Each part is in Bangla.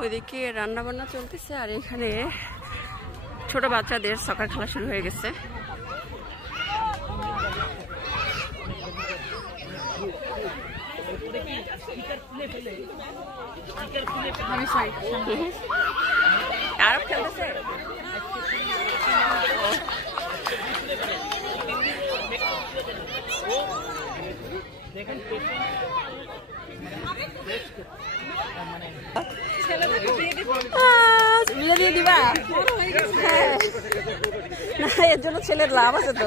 ওইদিকে রান্না বান্না চলতেছে আর এখানে ছোট বাচ্চাদের সকার খেলা শুরু হয়ে গেছে। আরো খেলতেছে। বিয়ে দিয়ে দিবা? হ্যাঁ, না এর জন্য ছেলের লাভ আছে তো।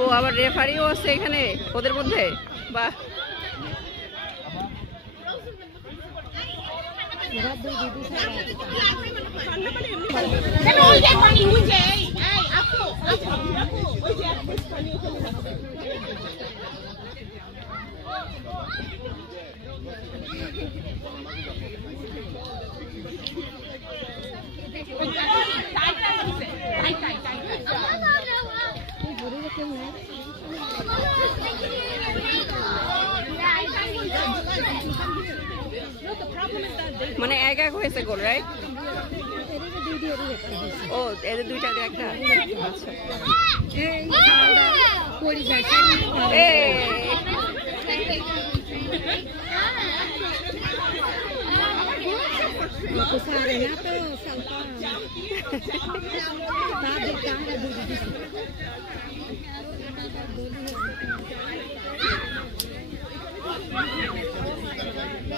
ও আবার রেফারিও আছে এখানে ওদের মধ্যে, বাহ। মানে এক এক হয়েছে গোল, রাইট? ও এদের দুইটা একটা। আচ্ছা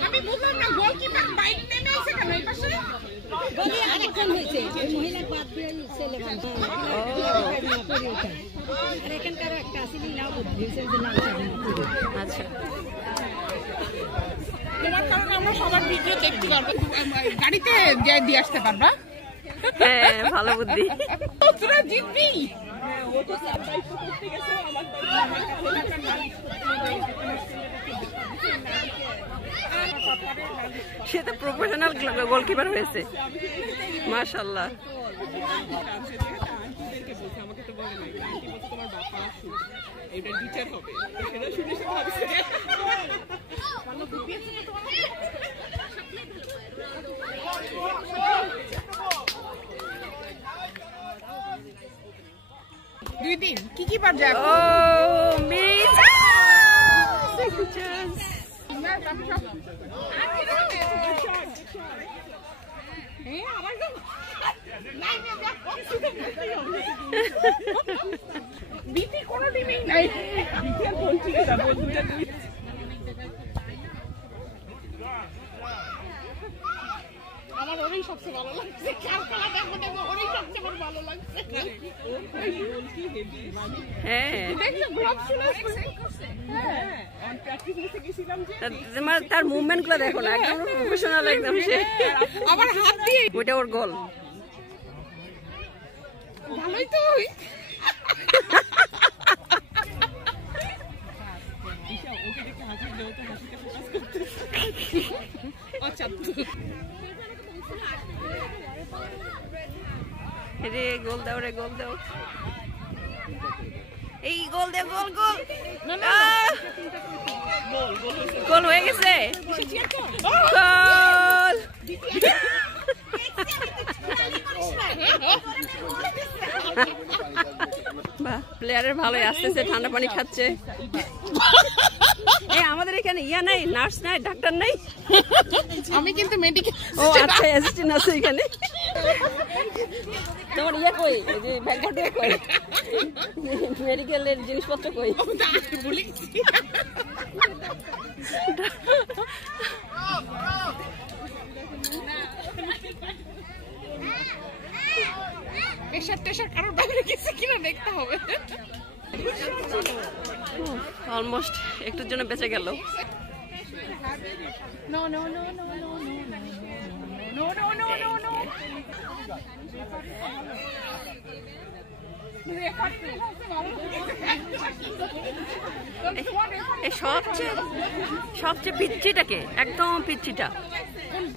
আমি বুঝলাম না গোলকিপার বাইক নেমে এসে কেন এই পাশে গোলি আরেকজন হয়েছে ওই মহিলা বাদ দিয়ে ছেলে বাদ আর এখানকার একটা আসলে নাও বুঝছেন যে নাম। আচ্ছা তোমার কারণে আমরা সবার ভিডিও দেখতে পারবো, গাড়িতে দিয়ে আসতে পারবা। হ্যাঁ ভালো বুদ্ধি। তোরা জিতবি। ও তো সারপ্রাইজ করতে গেছে আমার সে তো প্রফেশনাল গোলকিপার হয়েছে, মাশাআল্লাহ। দুই দিন কি কি বার যায়? ও মিস বিপি কোনো টিমেই নাই। আমার ওরই সবচেয়ে ভালো লাগছে, কার খেলা দেখবো দেখবো ওরই সবচেয়ে আমার ভালো লাগছে। তার মুভমেন্ট গুলো দেখো না, একদম প্রফেশনাল একদম। সে আবার হাত দিয়ে, ওইটা ওর গোল। ভালোই তো। রে গোল দাও, রে গোল দাও, এই গোল দে, গোল গোল গোল হয়ে গেছে, গোল। বাহ, প্লেয়ারের ভালোই আসতেছে, ঠান্ডা পানি খাচ্ছে। আমাদের এখানে ইয়া নাই, নার্স নাই, ডাক্তার নাই। আমি কিন্তু মেডিকেল। ও আচ্ছা, অ্যাসিস্ট্যান্ট আছে এখানে। তোমার ইয়া কই, যে ব্যাগটা কই, মেডিকেলের জিনিসপত্র কই? প্রেসার টেসার কারোর বাইরে গেছে কিনা দেখতে হবে। অলমোস্ট একটুর জন্য বেঁচে গেল। No, no, no, no, no, no, no, no, no, no, no. এই সবচেয়ে পিচ্ছিটাকে, একদম পিচ্ছিটা।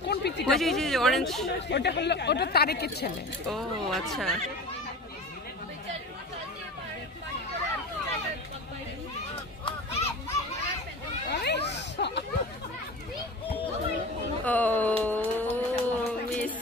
কোন পিচ্ছিটা? ওই যে অরেঞ্জ। ওটা হলো, ওটা তারেকের ছেলে। ও আচ্ছা। ও মিস।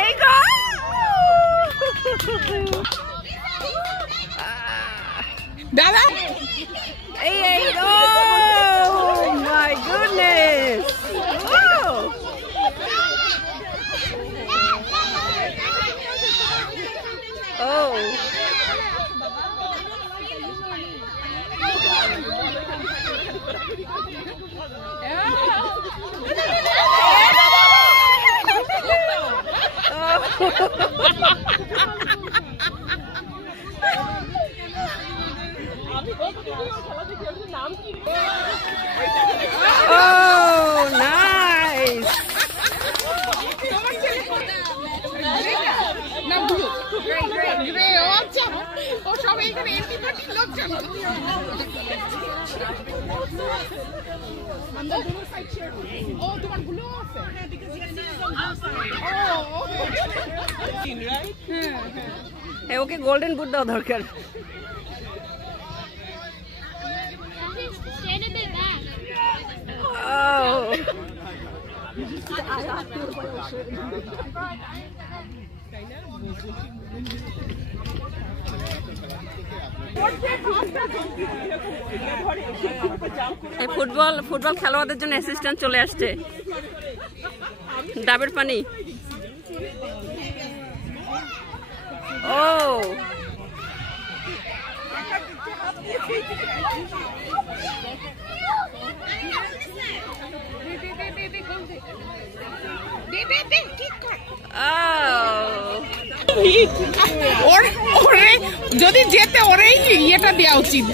এই গো দাদা এই ও মাই গুডনেস। ও Oh, nice. না ব্লু গ্রে ও আচ্ছা ও সব এখানে এন্টিবায়োটিক লোক জানো আমরা দুটো সাইড শেয়ার ও তোমার ব্লু আছে হ্যাঁ ওকে গোল্ডেন বুট দাও দরকার। এই ফুটবল খেলোয়াড়দের জন্য অ্যাসিস্ট্যান্ট চলে আসছে। ডাবের পানি। ও যদি যেতে ওরেই ইয়েটা দেওয়া উচিত।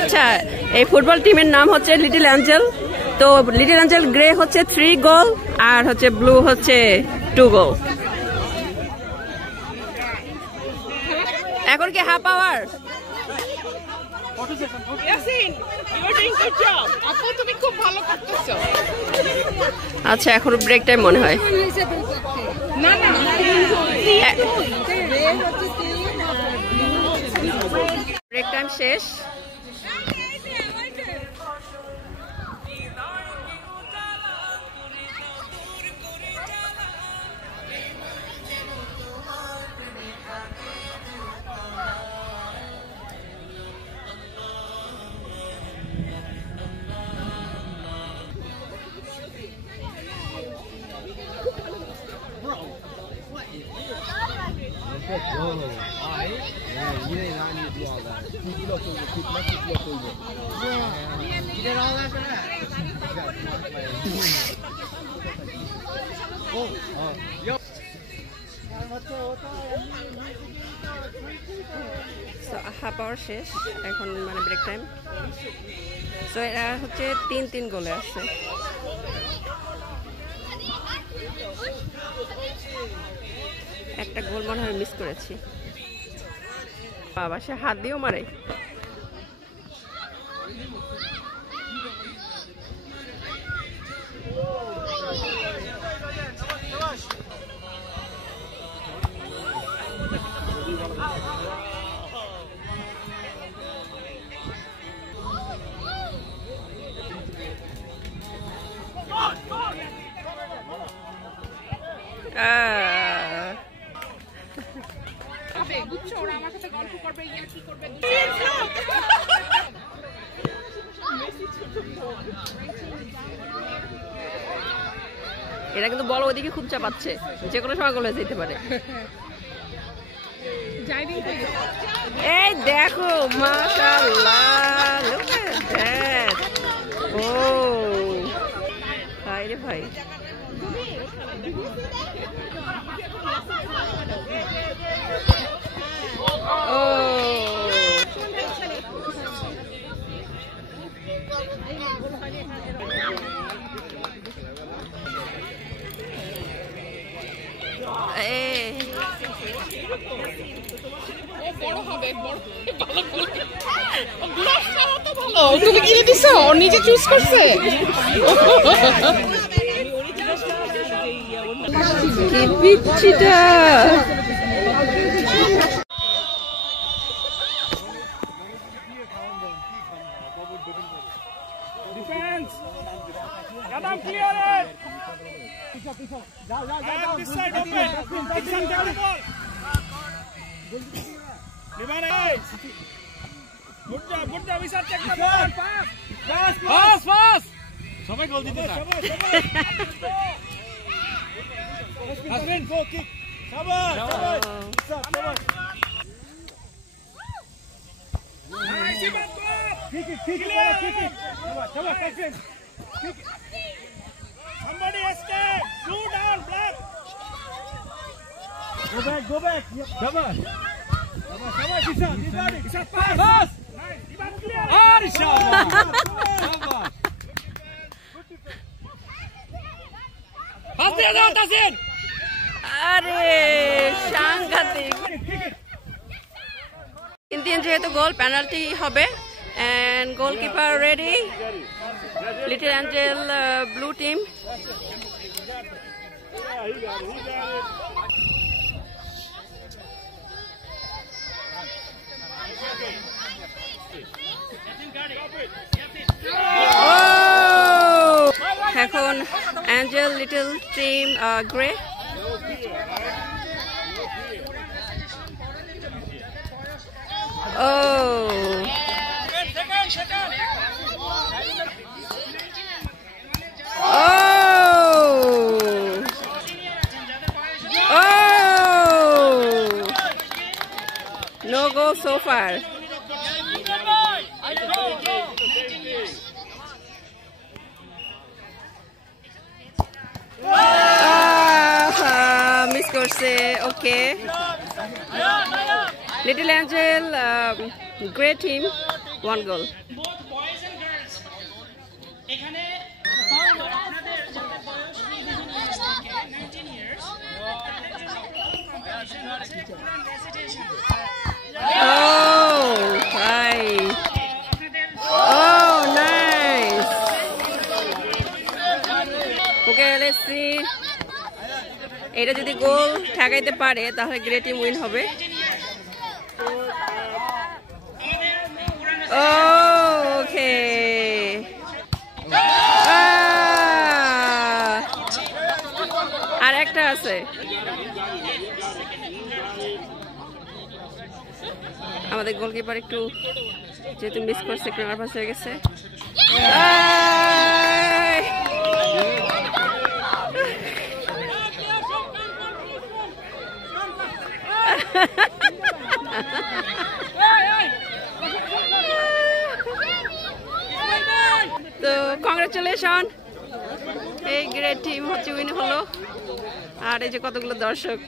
আচ্ছা এই ফুটবল টিমের নাম হচ্ছে লিটল অ্যাঞ্জেল। তো লিটল অ্যাঞ্জেল গ্রে হচ্ছে 3 গোল আর হচ্ছে ব্লু হচ্ছে 2 গোল। এখন কি হাফ আওয়ার? তুমি খুব ভালো করতেছো। আচ্ছা এখন ব্রেক টাইম মনে হয়। না না ব্রেক টাইম শেষ। হাফ আওয়ার শেষ, এখন মানে ব্রেক টাইম। তো এরা হচ্ছে 3-3 গোলে আছে। একটা গোল মনে হয় মিস করেছি। বাবা সে হাত দিয়েও মারে। এরা কিন্তু বল ওইদিকে খুব চাপাচ্ছে, যে কোনো সময় গোল হয়ে যেতে পারে। এই দেখো মাশাআল্লাহ, look at that. ও ভাই রে ভাই, ও তুমি কিনে দিছো, নিজে চুজ করছে। কি পিচ্ছিটা। Defense! Kadam clear it! And this side open! This side down the ball! Liman eyes! Good job, Isar, check the ball! Fast! Samay goal dito na. Asmin, go kick! Shabash! Isar! Nice, Iman, go! Kick it! Shabash, Asmin! Kick it! Somebody escape! Blue down, black! Go back! Shabash, Isar, pass! Nice! Iman, clear! Shabash! আরে সাংঘাতিক। ইন্ডিয়ান যেহেতু গোল, পেনাল্টি হবে। And goalkeeper ready, little angel blue team. এখন angel little team grey. No goal so far. Miss করছে। Okay, little angel grey team 1 goal. এটা যদি গোল ঠেকাইতে পারে তাহলে গ্রে টিম উইন হবে। ওকে, আর একটা আছে। আমাদের গোলকিপার একটু যেহেতু মিস করছে একটু নার্ভাস হয়ে গেছে। তো কংগ্রেচুলেশন, এই গ্রেট টিম হচ্ছে উইন হলো। আর এই যে কতগুলো দর্শক।